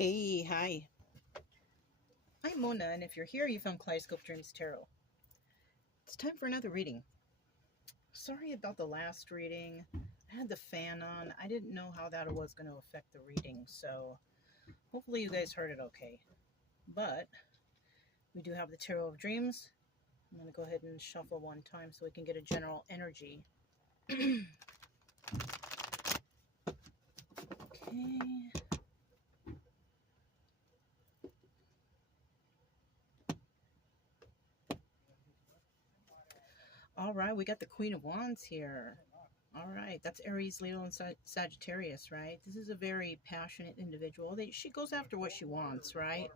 Hey, hi. I'm Mona, and if you're here, you found Kaleidoscope Dreams Tarot. It's time for another reading. Sorry about the last reading. I had the fan on. I didn't know how that was going to affect the reading, so hopefully you guys heard it okay. But we do have the Tarot of Dreams. I'm going to go ahead and shuffle one time so we can get a general energy. Okay. All right, we got the Queen of Wands here. All right, that's Aries, Leo, and Sagittarius, right? This is a very passionate individual. She goes after what she wants, right?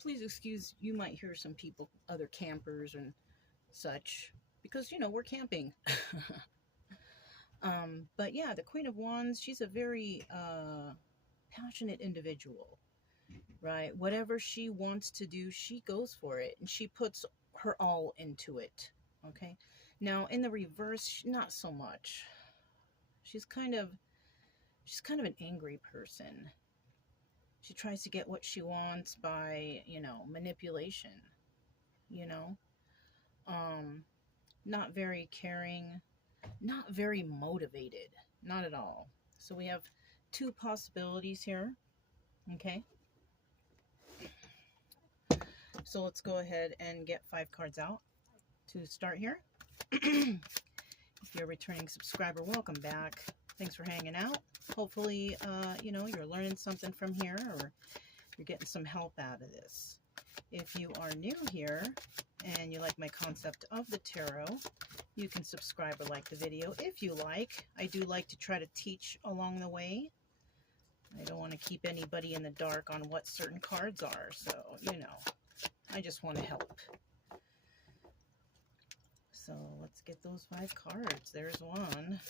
Please excuse, you might hear some people, other campers and such, because, we're camping. But yeah, the Queen of Wands, she's a very passionate individual, right? Whatever she wants to do, she goes for it, and she puts her all into it, okay? Now, in the reverse, not so much. She's kind of an angry person. She tries to get what she wants by, manipulation, you know? Not very caring, not very motivated, not at all. So we have two possibilities here, okay? So let's go ahead and get 5 cards out to start here. If you're a returning subscriber, welcome back. Thanks for hanging out. Hopefully, you're learning something from here, or you're getting some help out of this. If you are new here and you like my concept of the tarot, you can subscribe or like the video if you like. I do like to try to teach along the way. I don't want to keep anybody in the dark on what certain cards are, so, I just want to help. So let's get those 5 cards. There's 1,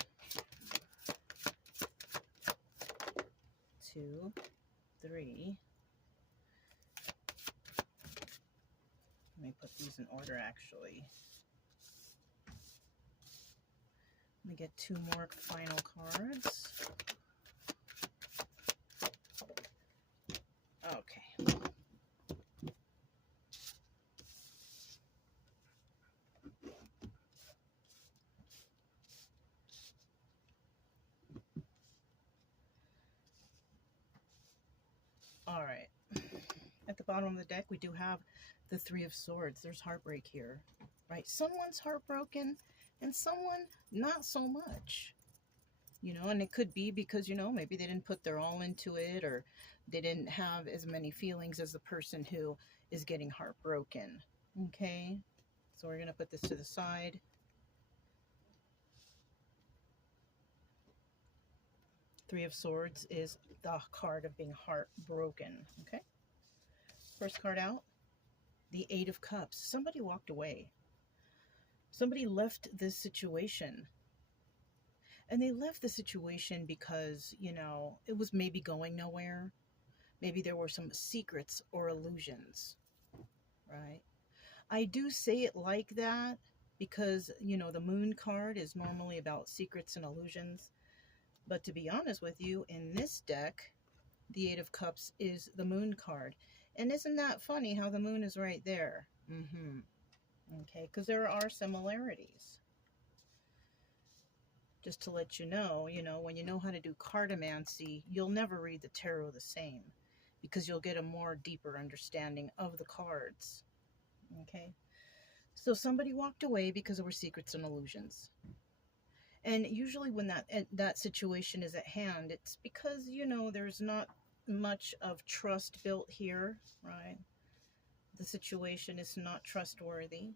2, 3. Let me put these in order, actually. Let me get 2 more final cards. Okay. All right. At the bottom of the deck, we do have the 3 of Swords. There's heartbreak here, right? Someone's heartbroken and someone not so much. And it could be because, maybe they didn't put their all into it, or they didn't have as many feelings as the person who is getting heartbroken. Okay, so we're going to put this to the side. Three of Swords is the card of being heartbroken. Okay, first card out, the 8 of Cups. Somebody walked away. Somebody left this situation. And they left the situation because, it was maybe going nowhere. Maybe there were some secrets or illusions, right? I do say it like that because, the Moon card is normally about secrets and illusions. But to be honest with you, in this deck, the 8 of Cups is the Moon card. And isn't that funny how the Moon is right there? Okay, because there are similarities. Just to let you know, when you know how to do cartomancy, you'll never read the tarot the same, because you'll get a more deeper understanding of the cards. Okay, so somebody walked away because there were secrets and illusions. And usually when that situation is at hand, it's because, there's not much of trust built here, right? The situation is not trustworthy.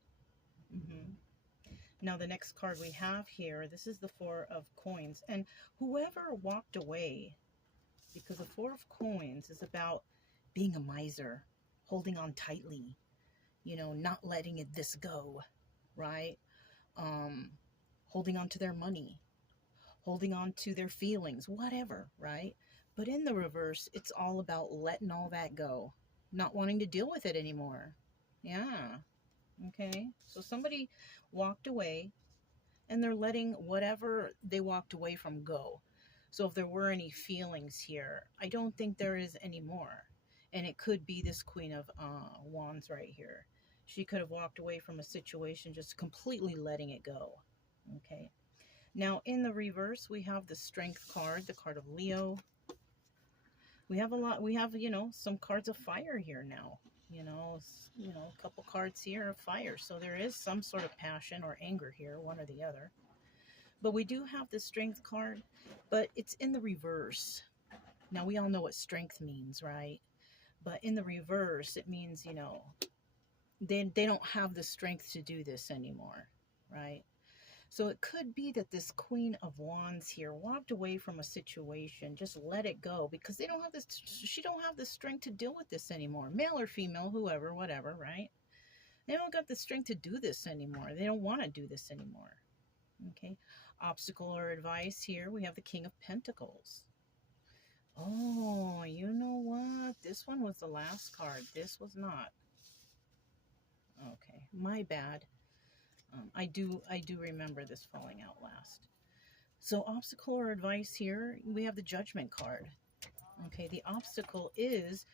Now, the next card we have here, this is the 4 of Coins. And whoever walked away, because the 4 of Coins is about being a miser, holding on tightly, not letting this go, right? Holding on to their money, holding on to their feelings, whatever, right? But in the reverse, it's all about letting all that go, not wanting to deal with it anymore. Yeah. Okay, so somebody walked away and they're letting whatever they walked away from go. So if there were any feelings here, I don't think there is anymore. And it could be this Queen of Wands right here. She could have walked away from a situation, just completely letting it go. Okay. Now in the reverse, we have the Strength card, the card of Leo. We have some cards of fire here now. A couple cards here of fire. So there is some sort of passion or anger here, one or the other. But we do have the Strength card, but it's in the reverse. Now we all know what strength means, right? But in the reverse, it means, they don't have the strength to do this anymore, right? So it could be that this Queen of Wands here walked away from a situation, just let it go, because she don't have the strength to deal with this anymore. Male or female, whoever, whatever, right? They don't got the strength to do this anymore. They don't want to do this anymore. Okay. Obstacle or advice here, we have the King of Pentacles. Oh, you know what? This one was the last card. This was not. Okay, my bad. I do remember this falling out last. So obstacle or advice here, we have the Judgment card. Okay, the obstacle is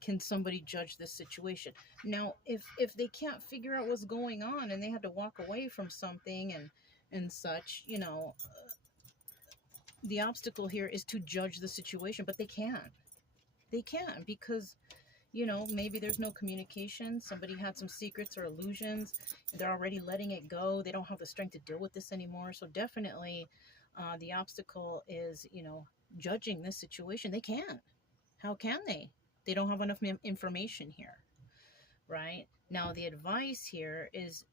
can somebody judge this situation? Now, if they can't figure out what's going on and they have to walk away from something and such, the obstacle here is to judge the situation, but they can't. They can't because maybe there's no communication. Somebody had some secrets or illusions. They're already letting it go. They don't have the strength to deal with this anymore. So definitely the obstacle is, judging this situation. They can't. How can they? They don't have enough information here, right? Now, the advice here is,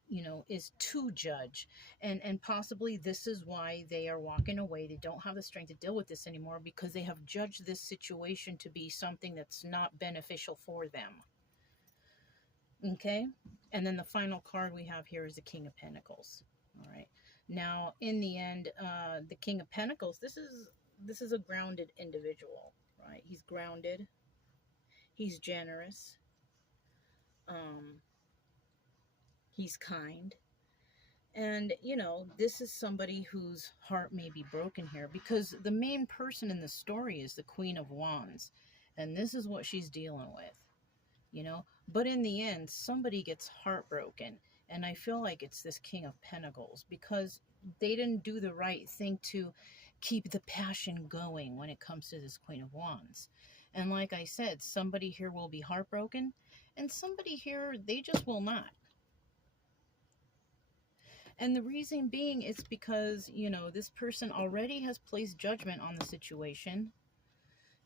is to judge. And possibly this is why they are walking away. They don't have the strength to deal with this anymore because they have judged this situation to be something that's not beneficial for them. Okay? And then the final card we have here is the King of Pentacles. All right. Now, in the end, the King of Pentacles, this is a grounded individual, right? He's grounded. He's generous. He's kind. And, this is somebody whose heart may be broken here because the main person in the story is the Queen of Wands. And this is what she's dealing with, But in the end, somebody gets heartbroken. And I feel like it's this King of Pentacles because they didn't do the right thing to keep the passion going when it comes to this Queen of Wands. And like I said, somebody here will be heartbroken and somebody here, they just will not. And the reason being is because, this person already has placed judgment on the situation.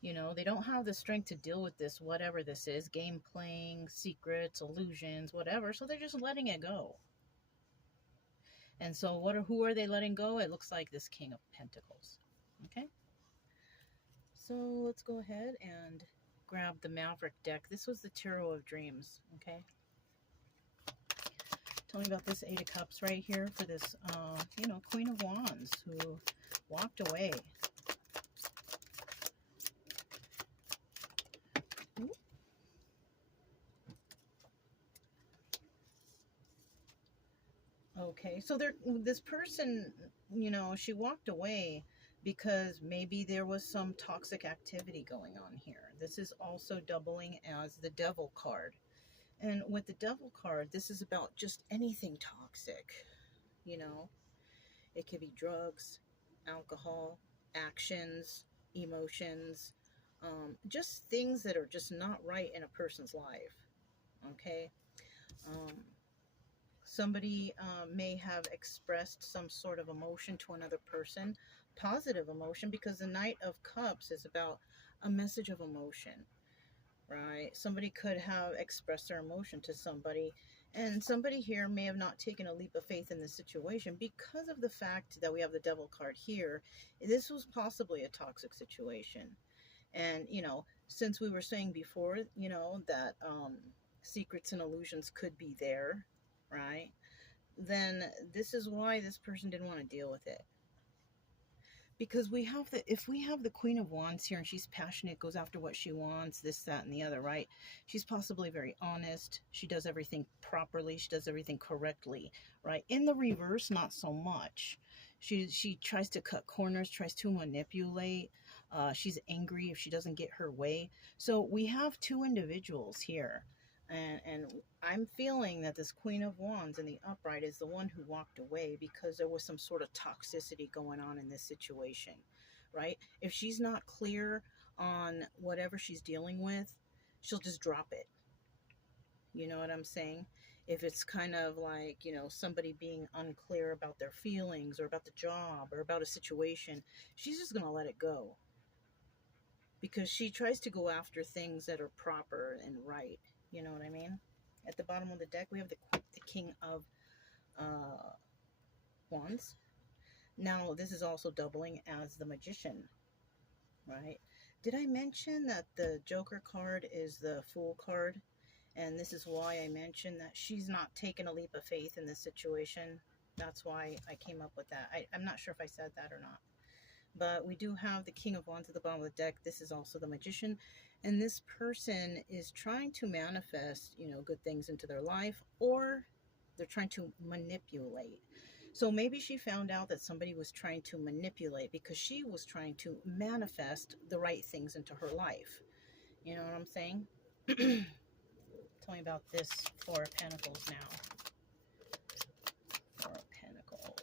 They don't have the strength to deal with this, whatever this is, game playing, secrets, illusions, whatever. So they're just letting it go. And so who are they letting go? It looks like this King of Pentacles. Okay. So let's go ahead and grab the Maverick deck. This was the Tarot of Dreams. Okay. Tell me about this Eight of Cups right here for this, Queen of Wands who walked away. Ooh. Okay, so this person, she walked away because maybe there was some toxic activity going on here. This is also doubling as the Devil card. And with the Devil card, this is about just anything toxic, It could be drugs, alcohol, actions, emotions, just things that are just not right in a person's life, okay? Somebody may have expressed some sort of emotion to another person, positive emotion, because the Knight of Cups is about a message of emotion. Right? Somebody could have expressed their emotion to somebody, and somebody here may have not taken a leap of faith in the situation because of the fact that we have the Devil card here. This was possibly a toxic situation. And, since we were saying before, that secrets and illusions could be there, right? Then this is why this person didn't want to deal with it. Because if we have the Queen of Wands here and she's passionate, goes after what she wants, this, that, and the other, right? She's possibly very honest. She does everything properly. She does everything correctly, right? In the reverse, not so much. She tries to cut corners, tries to manipulate. She's angry if she doesn't get her way. So we have two individuals here. And I'm feeling that this Queen of Wands in the upright is the one who walked away because there was some sort of toxicity going on in this situation, right? If she's not clear on whatever she's dealing with, she'll just drop it. You know what I'm saying? If it's kind of like, somebody being unclear about their feelings or about the job or about a situation, she's just going to let it go. Because she tries to go after things that are proper and right. You know what I mean? At the bottom of the deck, we have the King of Wands. Now, this is also doubling as the Magician, right? Did I mention that the Joker card is the Fool card? And this is why I mentioned that she's not taking a leap of faith in this situation. That's why I came up with that. I'm not sure if I said that or not. But we do have the King of Wands at the bottom of the deck. This is also the Magician. And this person is trying to manifest, good things into their life, or they're trying to manipulate. So maybe she found out that somebody was trying to manipulate because she was trying to manifest the right things into her life. You know what I'm saying? Tell me about this Four of Pentacles now. Four of Pentacles.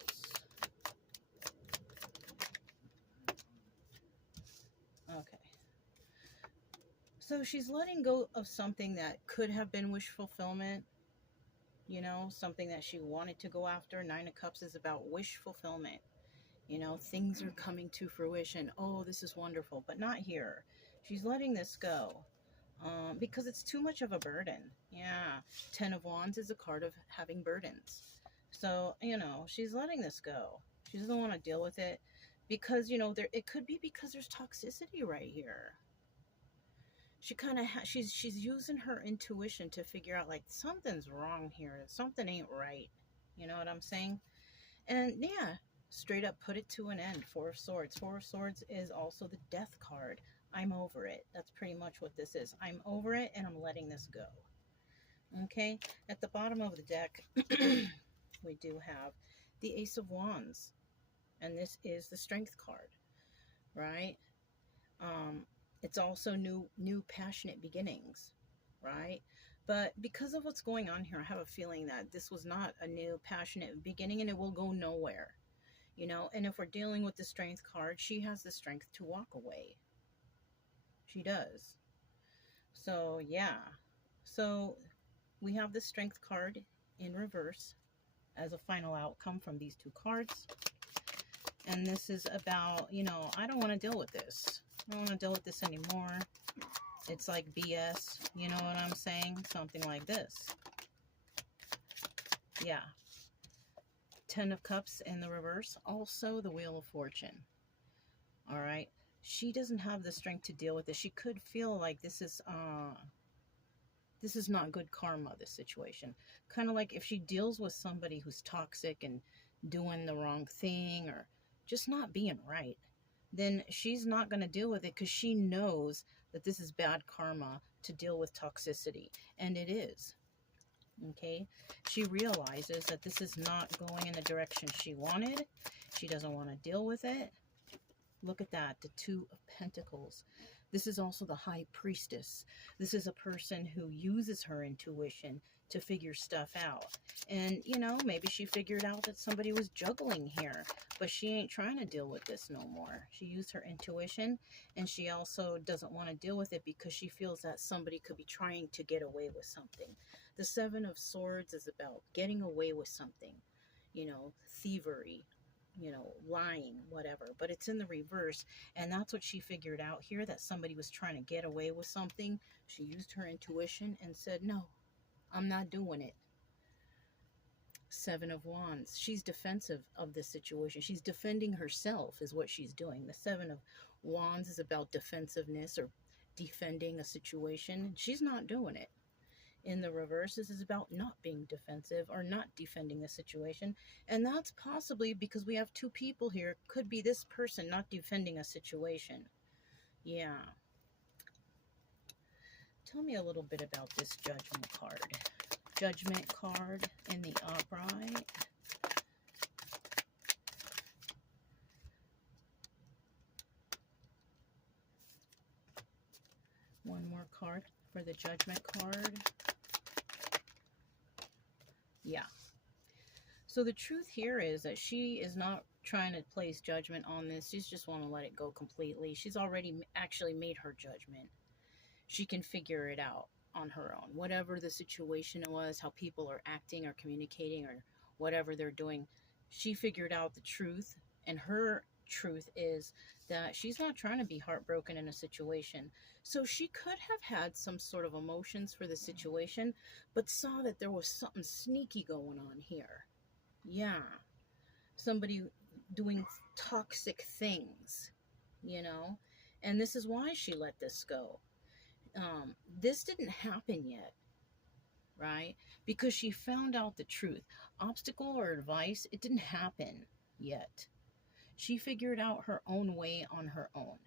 Okay. So she's letting go of something that could have been wish fulfillment. Something that she wanted to go after. Nine of Cups is about wish fulfillment. Things are coming to fruition. Oh, this is wonderful. But not here. She's letting this go. Because it's too much of a burden. Yeah. 10 of Wands is a card of having burdens. So, she's letting this go. She doesn't want to deal with it. Because, it could be because there's toxicity right here. She kind of she's using her intuition to figure out, like, something's wrong here. Something ain't right. You know what I'm saying? And, yeah, straight up put it to an end. Four of Swords. Four of Swords is also the Death card. I'm over it. That's pretty much what this is. I'm over it, and I'm letting this go. Okay? At the bottom of the deck, we do have the Ace of Wands. And this is the Strength card. Right? It's also new passionate beginnings. Right? But because of what's going on here, I have a feeling that this was not a new passionate beginning, and it will go nowhere. And if we're dealing with the Strength card, she has the strength to walk away. She does. So, yeah. So, we have the Strength card in reverse as a final outcome from these two cards. And this is about, I don't want to deal with this. I don't want to deal with this anymore. It's like BS. You know what I'm saying? Something like this. Yeah. 10 of Cups in the reverse. Also the Wheel of Fortune. All right. She doesn't have the strength to deal with this. She could feel like this is not good karma, this situation. Kind of like if she deals with somebody who's toxic and doing the wrong thing or just not being right, then she's not going to deal with it because she knows that this is bad karma to deal with toxicity. And it is. Okay? She realizes that this is not going in the direction she wanted. She doesn't want to deal with it. Look at that, the Two of Pentacles. This is also the High Priestess. This is a person who uses her intuition to figure stuff out. And, maybe she figured out that somebody was juggling here, but she ain't trying to deal with this no more. She used her intuition, and she also doesn't want to deal with it because she feels that somebody could be trying to get away with something. The Seven of Swords is about getting away with something, thievery, lying, whatever, but it's in the reverse. And that's what she figured out here, that somebody was trying to get away with something. She used her intuition and said, no, I'm not doing it. Seven of Wands. She's defensive of this situation. She's defending herself is what she's doing. The Seven of Wands is about defensiveness or defending a situation. She's not doing it. In the reverse, this is about not being defensive or not defending the situation. And that's possibly because we have two people here. Could be this person not defending a situation. Yeah. Tell me a little bit about this Judgment card. Judgment card in the upright. One more card for the Judgment card. Yeah. So the truth here is that she is not trying to place judgment on this. She's just want to let it go completely. She's already actually made her judgment. She can figure it out on her own. Whatever the situation was, how people are acting or communicating or whatever they're doing, she figured out the truth. And her truth is that she's not trying to be heartbroken in a situation. So she could have had some sort of emotions for the situation, but saw that there was something sneaky going on here. Yeah. Somebody doing toxic things, you know? And this is why she let this go. This didn't happen yet, right? Because she found out the truth. Obstacle or advice, it didn't happen yet. She figured out her own way on her own,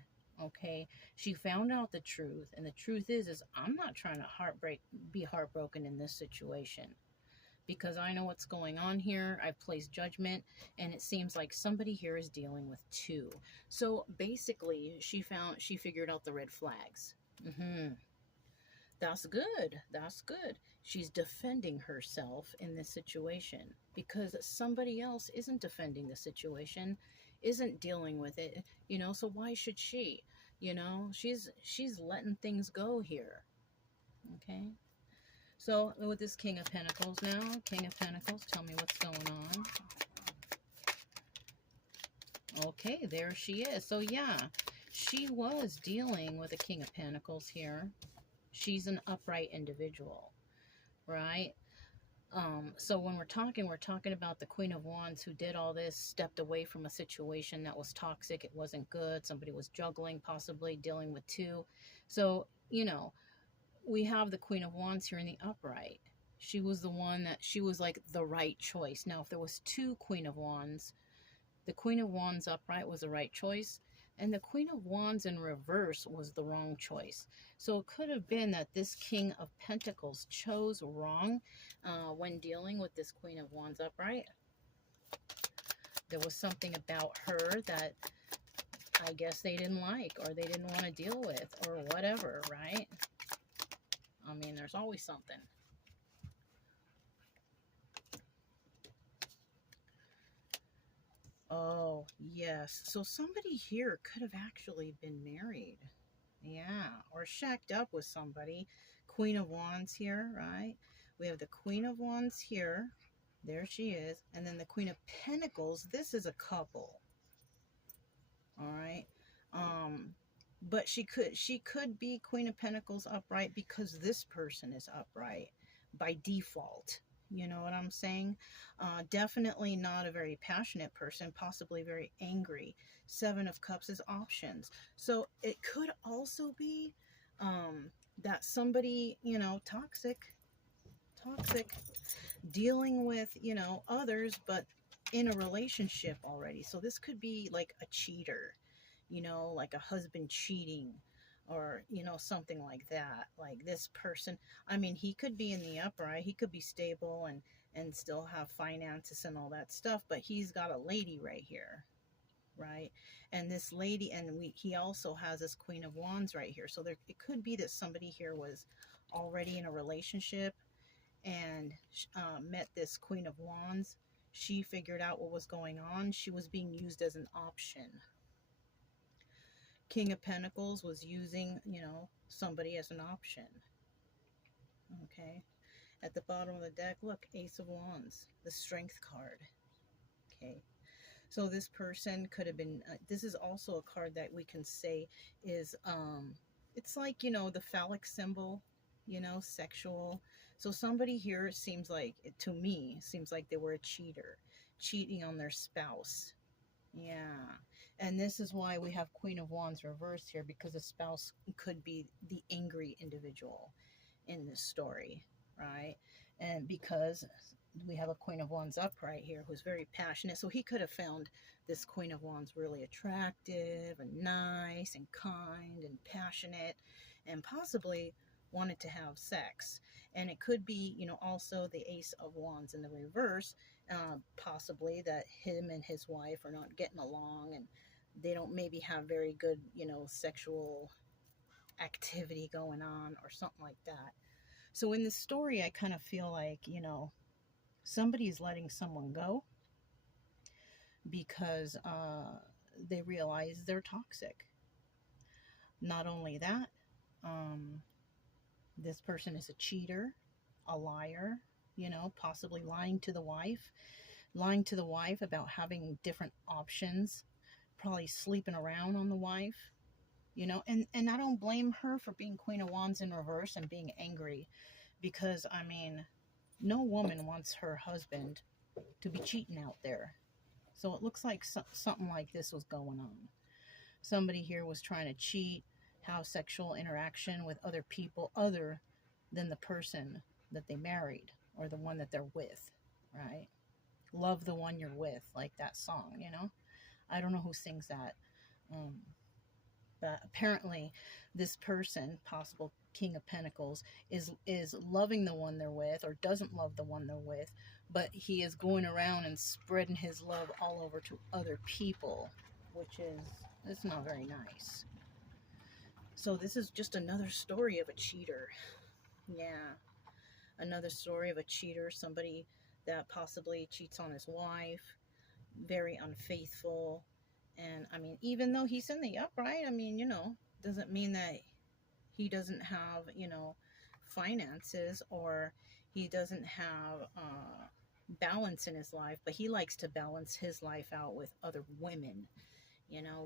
okay? She found out the truth, and the truth is I'm not trying to be heartbroken in this situation because I know what's going on here. I've placed judgment, and it seems like somebody here is dealing with two. So basically, she figured out the red flags. That's good. That's good. She's defending herself in this situation because somebody else isn't defending the situation, isn't dealing with it, you know, so why should she? You know, she's letting things go here. Okay? So, with this King of Pentacles now, King of Pentacles, tell me what's going on. Okay, there she is. So, yeah, she was dealing with a King of Pentacles here. She's an upright individual, right? So when we're talking about the Queen of Wands who did all this, stepped away from a situation that was toxic. It wasn't good. Somebody was juggling, possibly dealing with two. So, you know, we have the Queen of Wands here in the upright. She was the one that, she was like the right choice. Now, if there was two Queen of Wands, the Queen of Wands upright was the right choice, and the Queen of Wands in reverse was the wrong choice. So it could have been that this King of Pentacles chose wrong when dealing with this Queen of Wands upright. There was something about her that I guess they didn't like, or they didn't want to deal with, or whatever, right? I mean, there's always something. Oh, yes. So somebody here could have actually been married. Yeah. Or shacked up with somebody. Queen of Wands here, right? We have the Queen of Wands here. There she is. And then the Queen of Pentacles. This is a couple. All right. But she could be Queen of Pentacles upright because this person is upright by default. You know what I'm saying? Definitely not a very passionate person, possibly very angry. Seven of Cups is options. So it could also be that somebody, you know, toxic, dealing with, you know, others, but in a relationship already. So this could be like a cheater, you know, like a husband cheating, or, you know, something like that. Like this person, I mean, he could be in the upright, he could be stable and still have finances and all that stuff, but he's got a lady right here, right? And this lady, and he also has this Queen of Wands right here. So there, it could be that somebody here was already in a relationship and met this Queen of Wands. She figured out what was going on. She was being used as an option. King of Pentacles was using, you know, somebody as an option. Okay. At the bottom of the deck, look, Ace of Wands, the Strength card. Okay. So this person could have been, this is also a card that we can say is, it's like, you know, the phallic symbol, you know, sexual. So somebody here seems like, to me, seems like they were a cheater, cheating on their spouse. Yeah. And this is why we have Queen of Wands reversed here, because the spouse could be the angry individual in this story, right? And because we have a Queen of Wands upright here who's very passionate, so he could have found this Queen of Wands really attractive and nice and kind and passionate, and possibly wanted to have sex. And it could be, you know, also the Ace of Wands in the reverse, possibly that him and his wife are not getting along, and they don't maybe have very good, you know, sexual activity going on or something like that. So in this story, I kind of feel like, somebody's letting someone go because they realize they're toxic. Not only that, this person is a cheater, a liar, possibly lying to the wife about having different options, probably sleeping around on the wife, and I don't blame her for being Queen of Wands in reverse and being angry, because, I mean, no woman wants her husband to be cheating out there. So it looks like something like this was going on. Somebody here was trying to cheat, have sexual interaction with other people other than the person that they married or the one that they're with, right? Love the one you're with, like that song, I don't know who sings that. But apparently this person, possible King of Pentacles, is loving the one they're with, or doesn't love the one they're with, but he is going around and spreading his love all over to other people, which is not very nice. So this is just another story of a cheater. Yeah, another story of a cheater, somebody that possibly cheats on his wife, very unfaithful. And I mean, even though he's in the upright, I mean, doesn't mean that he doesn't have, finances, or he doesn't have balance in his life, but he likes to balance his life out with other women,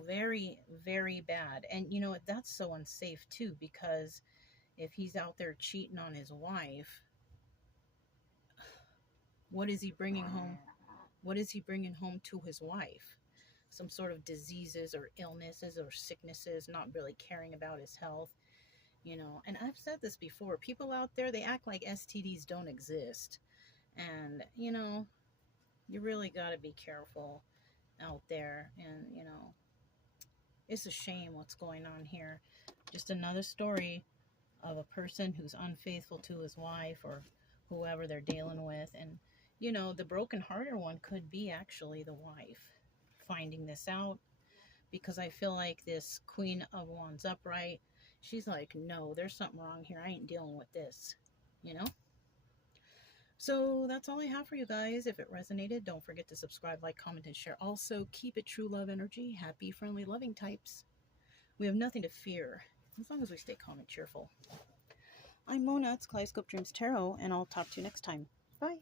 very, very bad. And that's so unsafe too, because if he's out there cheating on his wife, what is he bringing home? What is he bringing home to his wife? Some sort of diseases or illnesses or sicknesses, not really caring about his health, and I've said this before, people out there, they act like STDs don't exist, and you really got to be careful out there. And it's a shame what's going on here. Just another story of a person who's unfaithful to his wife or whoever they're dealing with. And the broken-hearted one could be actually the wife finding this out, because I feel like this Queen of Wands upright, she's like, no, there's something wrong here. I ain't dealing with this, So that's all I have for you guys. If it resonated, don't forget to subscribe, like, comment, and share. Also, keep it true love energy. Happy, friendly, loving types. We have nothing to fear as long as we stay calm and cheerful. I'm Mona. It's Kaleidoscope Dreams Tarot, and I'll talk to you next time. Bye.